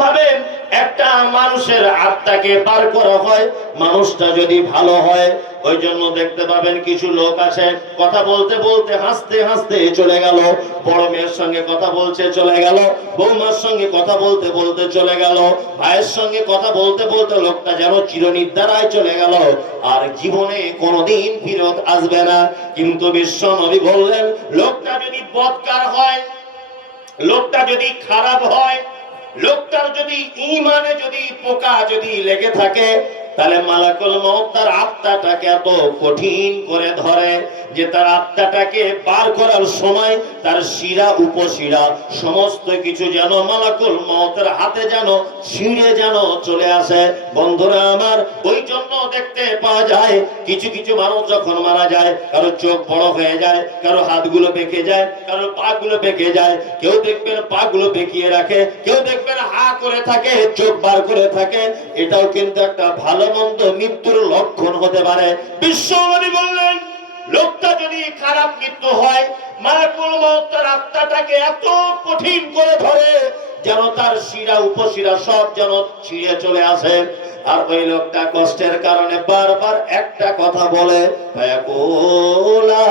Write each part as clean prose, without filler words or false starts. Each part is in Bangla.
ভাবে একটা মানুষের আত্মাকে পার করা হয়, মানুষটা যদি ভালো হয়। ওই জন্য দেখতে পাবেন কিছু লোক আছে কথা বলতে বলতে হাসতে হাসতে চলে গেল, বড় মেয়ের সঙ্গে কথা বলছে চলে গেল, বৌমার সঙ্গে কথা বলতে বলতে চলে গেল, ভাইয়ের সঙ্গে কথা বলতে বলতে লোকটা যেন চিরনিদ্রায় চলে গেল, আর জীবনে কোনোদিন ফিরত আসবে না। কিন্তু বিশ্ব নবী বললেন, লোকটা যদি বদকার হয়, লোকটা যদি খারাপ হয়, লোকটার যদি ঈমানে যদি পোকা যদি লেগে থাকে, তাহলে মালাকুল মউত তার আত্মাটাকে এত কঠিন করে ধরে যে তার আত্মাটাকে পার করার সময় তার শিরা উপশিরা সমস্ত কিছু যেন মালাকুল মউতের হাতে যেন ছিঁড়ে যেন চলে আসে। বন্ধুরা আমার, ওই জন্য দেখতে পাওয়া যায় কিছু কিছু মানুষ যখন মারা যায়, কারো চোখ বড় হয়ে যায়, কারো হাতগুলো বেঁকে যায়, কারো পা গুলো বেঁকে যায়, কেউ দেখবেন পা গুলো বেঁকিয়ে রাখে, কেউ দেখবেন হা করে থাকে, চোখ বার করে থাকে। এটাও কিন্তু একটা ভালো মন্দ মৃত্যুর লক্ষণ হতে পারে। বিশ্ব নবী বললেন, লোকটা যদি খারাপ মৃত্যু হয়, মালাকুল মউত তার আত্মাটাকে এত কঠিন করে ধরে যেন তার শিরা উপশিরা সব যেন ছিঁড়ে চলে আসে। আর ওই লোকটা কষ্টের কারণে বারবার একটা কথা বলে, ফায়াকুলা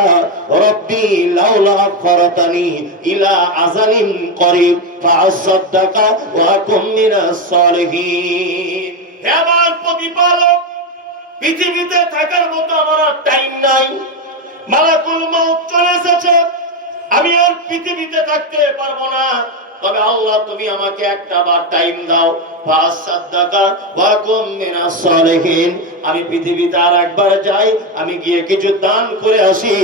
রব্বি লাউলা আখরতানি ইলা আজালিন করিব ফাআসাদদাকা ওয়া আকুম মিনাস সালিহিন। হে আমার প্রতিপালক, পৃথিবীতে থাকার মতো আমার টাইম নাই, মালাকুল মউত চলে এসেছে, আমি আর পৃথিবীতে থাকতে পারবো না। তবে আল্লাহ তুমি আমাকে একটা বার টাইম দাও, ফাসাদদাকা ওয়া কুম মিনাস সালিহিন। আমি পৃথিবীতে আর একবার যাই, আমি গিয়ে কিছু দান করে আসি,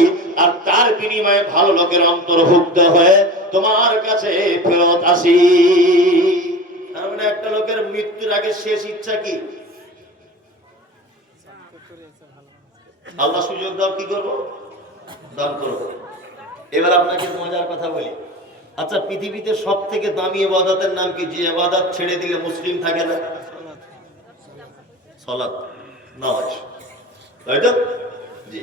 আর তার বিনিময়ে ভালো লোকের অন্তর্ভুক্ত হয়ে তোমার কাছে ফেরত আসি। তার মানে একটা লোকের মৃত্যুর আগে শেষ ইচ্ছা কি? আল্লাহ সুযোগ দাও, কি করবো? দান করবো। এবার আপনাকে মজার কথা বলি, আচ্ছা পৃথিবীতে সব থেকে দামি ইবাদতের নাম কি, যে ইবাদত ছেড়ে দিলে মুসলিম থাকে না? সালাত, নামাজ, তাই তো? জি।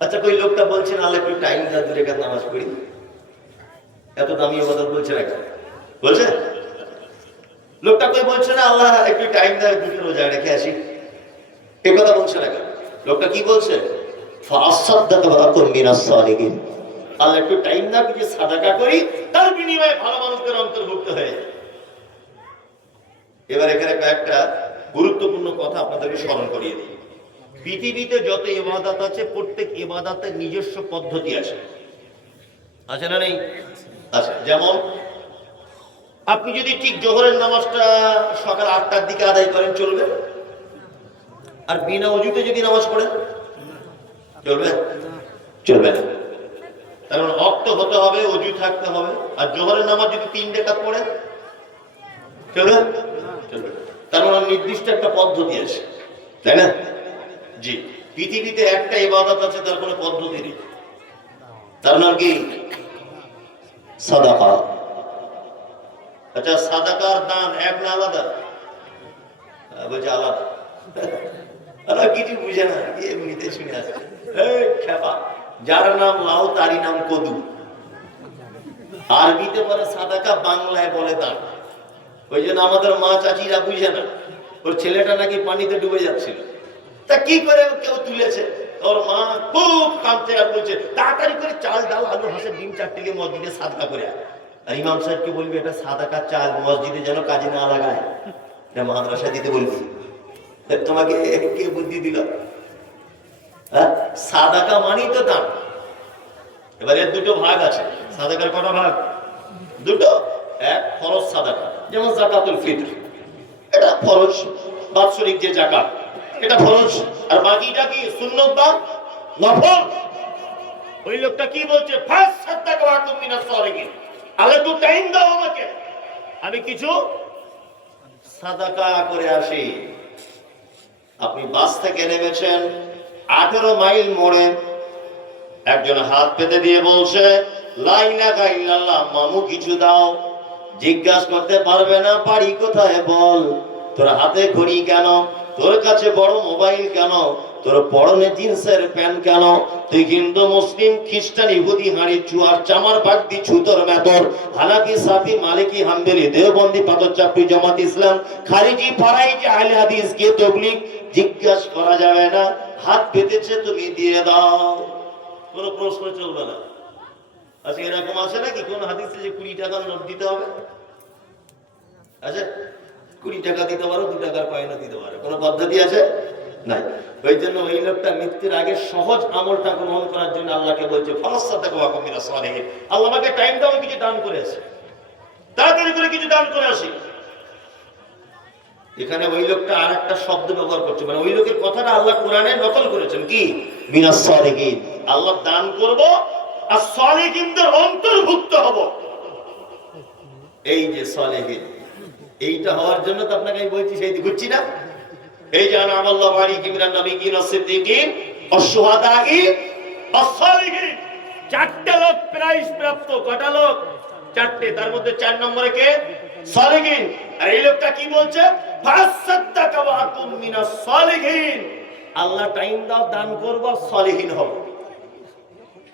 আচ্ছা কই লোকটা বলছেন আল্লাহ একটু টাইম দাও, 2 রাকাত নামাজ পড়ি, এত দামি ইবাদত বলছে না কেন? বলছে লোকটা কই বলছে না আল্লাহ একটু টাইম দাও, 2 রোজা রেখে আসি, এই কথা বলছে না কেন? লোকটা কি বলছে? ফাসাদদাকা ওয়া কুম মিনাস সালিহিন। আল্লাহ একটু টাইম দাও, কিছু সাদাকা করি, তার বিনিময়ে ভালো মানুষদের অন্তর্ভুক্ত হয়ে যায়। এবার এখানে কয়েকটা গুরুত্বপূর্ণ কথা আপনাদেরকে স্মরণ করিয়ে দিই। পৃথিবীতে যত ইবাদত আছে, প্রত্যেক ইবাদতের নিজস্ব পদ্ধতি আছে, আছে না নেই? আছে। যেমন আপনি যদি ঠিক জোহরের নামাজটা সকাল 8টার দিকে আদায় করেন, চলবে? আর বিনা ওযুতে যদি নামাজ পড়েন, চলবে? চলবে না। কারণ ওয়াক্ত হতে হবে, ওযু থাকতে হবে। আর জোহরের নামাজ যদি 3 রাকাত পড়েন, চলবে? চলবে। তার মানে নির্দিষ্ট একটা পদ্ধতি আছে, তাই না? জি। পৃথিবীতে একটা ইবাদত আছে, তার কোনো পদ্ধতি নেই। তার নাম কি? সাদাকা। আচ্ছা সাদাকার দান এক না আলাদা? বলছে আলাদা। আরে কিছু বুঝে না, এমনিতে শুনে আছে। এই খেপা, যার নাম লাউ তারই নাম কদু। আরবিতে বলে সাদাকা, বাংলায় বলে দান। ওই জন্য আমাদের মা চাচিরা বুঝে না, ওর ছেলেটা নাকি পানিতে ডুবে যাচ্ছিল, তা কি করে কেউ তুলেছে, ওর মা খুব কাঁদছে আর বলছে তাড়াতাড়ি করে চাল ডাল আলু হাঁসের ডিম 4টে মসজিদে সাদকা করে আয়। আর ইমাম সাহেবকে বলবি এটা সাদাকার চাল, মসজিদে যেন কাজে না লাগায়, এটা মাদ্রাসা দিতে বলবি। তোমাকে কে বুদ্ধি দিল? সাদাকা মানেই তো দান। এবার এর 2টো ভাগ আছে। সাদাকার কটা ভাগ? 2টো। এক ফরজ সাদাকা, যেমন যাকাতুল ফিতর, এটা ফরজ, বাৎসরিক যে যাকাত, এটা ফরজ। আর বাকিটা কি? সুন্নাত বা নফল। ওই লোকটা কি বলছে? ফাসাদদাকা ওয়া কুম মিনাস সালিহিন। আল্লাহ একটু টাইম দাও আমাকে, আমি কিছু সাদাকা করে আসি। আপনি বাস থেকে নেমেছেন, 18 মাইল মোড়ে একজন হাত পেতে দিয়ে বলছে লা ইলাহা ইল্লাল্লাহ, মামু কিছু দাও। জিজ্ঞাসা করতে পারবে না বাড়ি কোথায় বল, তোর হাতে ঘড়ি কেন, তোর কাছে বড় মোবাইল কেন, তোর পরনে জিন্সের প্যান্ট কেন? তুই হিন্দু মুসলিম খ্রিস্টান ইহুদি হাঁড়ি চুয়ার চামার বাগদি ছুতর মেতর হানাফি সাফি মালিকি হাম্বলি দেওবন্দি পাথর চাপড়ি জামাত ইসলাম খারিজি ফারাইজি আহলে হাদিস কে তাবলীগ জিজ্ঞাসা করা যাবে না। হাত পেতেছে তুমি দিয়ে দাও, কোনো প্রশ্ন চলবে না। আচ্ছা এরকম আছে নাকি কোন হাদিসে যে 20 টাকার নোট দিতে হবে? আচ্ছা 20 টাকা দিতে পারো, 2 টাকার কয়েনও দিতে পারো, কোনো পদ্ধতি আছে? নাই। ওই জন্য ওই লোকটা মৃত্যুর আগে সহজ আমলটা গ্রহণ করার জন্য আল্লাহকে বলছে ফালাসাদাকা ওয়া কুম মিনাস সালিহিন। আল্লাহ আমাকে টাইম দাও, আমি কিছু দান করে আসি, তাড়াতাড়ি করে কিছু দান করে আসি। এখানে ওই লোকটা আর একটা শব্দ ব্যবহার করছে, মানে ওই লোকের কথাটা আল্লাহ কোরআনে নকল করেছেন কি মিনাস সালিহিন। আল্লাহ দান করব আর সালিহিনদের অন্তর্ভুক্ত হব। এই যে সালিহিন, এইটা হওয়ার জন্য তো আপনাকে আমি বলছি, সেই ঘুরছি না। এই যে আনাল্লাহু আলাইহি মিনান নাবিয়্যিন ওয়াস-সিদ্দীকিন ওয়াশ-শুহাদাই ওয়াস-সালিহিন, চারটি লোক প্রাইজ প্রাপ্ত। কটা লোক? চারটি। তার মধ্যে 4 নম্বরে কে? সালিহিন। আর এই লোকটা কি বলছে? ফাসাদাকা ওয়া কুম মিনাস সালিহিন। আল্লাহ টাইম দাও, দান করব, সালিহিন হব।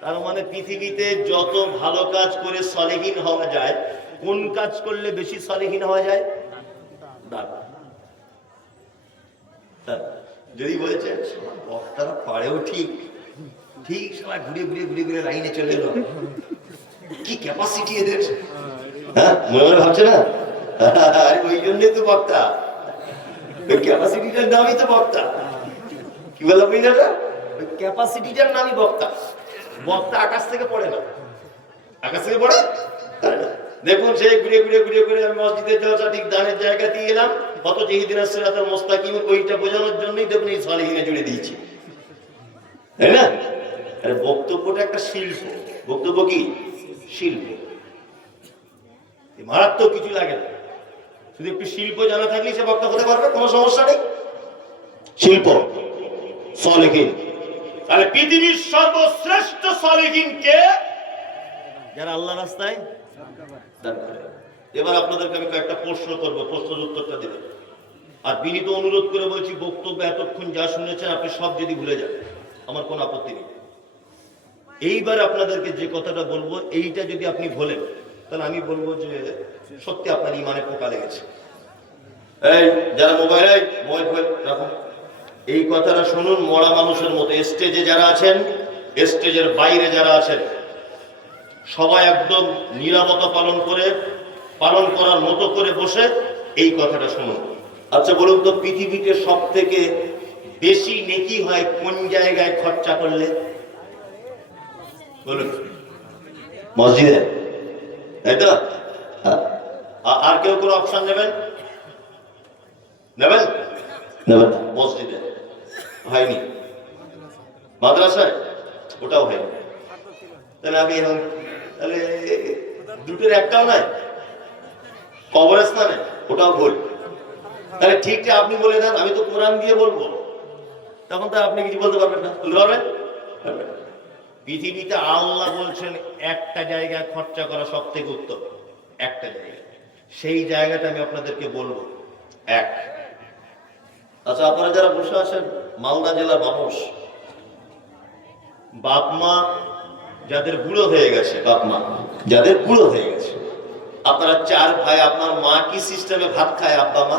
তার মানে পৃথিবীতে যত ভালো কাজ করে সালিহিন হওয়া যায়, কোন কাজ করলে বেশি সালিহিন হওয়া যায়? দান। যদি বলেছে বক্তারা পারেও ঠিক ঠিক সবাই ঘুরে ঘুরে ঘুরে ঘুরে লাইনে চলে এলো, কি ক্যাপাসিটি এদের, হ্যাঁ মনে মনে ভাবছে না? ওই জন্যই তো বক্তা, ওই ক্যাপাসিটিটার নামই তো বক্তা। কি বলে বুঝলে? ওই ক্যাপাসিটিটার নামই বক্তা। বক্তা আকাশ থেকে পড়ে না, আকাশ থেকে পড়ে দেখুন সে ঘুরে ঘুরে ঘুরে ঘুরে আমি মসজিদের যাওয়া ঠিক দানের জায়গা দিয়ে এলাম, অথচ ইহদিনাস সিরাতাল মুস্তাকিম ওইটা বোঝানোর জন্যই দেখুন এই সালিহিনে জুড়ে দিয়েছি, তাই না? আরে বক্তব্যটা একটা শিল্প। বক্তব্য কি? শিল্প। মারাত্মক কিছু লাগে না, শুধু একটু শিল্প জানা থাকলেই সে বক্তা হতে পারবে, কোনো সমস্যা নেই। শিল্প সালিহিন। তাহলে পৃথিবীর সর্বশ্রেষ্ঠ সালিহিন কে? যারা আল্লাহ রাস্তায় দান করে। এবার আপনাদেরকে আমি কয়েকটা প্রশ্ন করবো, প্রশ্নের উত্তরটা দেবেন। আর বিনীত অনুরোধ করে বলছি, বক্তব্য এতক্ষণ যা শুনেছেন আপনি সব যদি ভুলে যান আমার কোনো আপত্তি নেই। এইবার আপনাদেরকে যে কথাটা বলবো, এইটা যদি আপনি ভোলেন তাহলে আমি বলবো যে সত্যি আপনার ইমানে পোকা লেগেছে। এই যারা মোবাইল রাখুন, এই কথাটা শুনুন মরা মানুষের মতো। স্টেজে যারা আছেন, স্টেজের বাইরে যারা আছেন, সবাই একদম নীরবতা পালন করার মতো করে বসে এই কথাটা শুনুন। আচ্ছা বলুন তো, পৃথিবীতে সব থেকে বেশি নেকি হয় কোন জায়গায় খরচা করলে? বলুন। মসজিদে, তাই তো? আর কেউ কোনো অপশন নেবেন? নেবেন না? মসজিদে হয়নি, মাদ্রাসায় ওটাও হয়নি। তাহলে আমি তাহলে দুটোর একটাও নাই, কবরস্থানে ওটাও ভুল। তাহলে ঠিকটা আপনি বলে দেন, আমি তো কোরআন দিয়ে বলবো, তখন তো আপনি কিছু বলতে পারবেন না। বলতে পারবেন? পৃথিবীতে আল্লাহ বলছেন একটা জায়গায় খরচা করা সব থেকে উত্তম, একটা জায়গা। সেই জায়গাটা আমি আপনাদেরকে বলবো এক। আচ্ছা আপনারা যারা বসে আছেন মালদা জেলার মানুষ, বাপ মা যাদের বুড়ো হয়ে গেছে, আপনারা 4 ভাই, আপনার মা কি সিস্টেমে ভাত খায়? আব্বা মা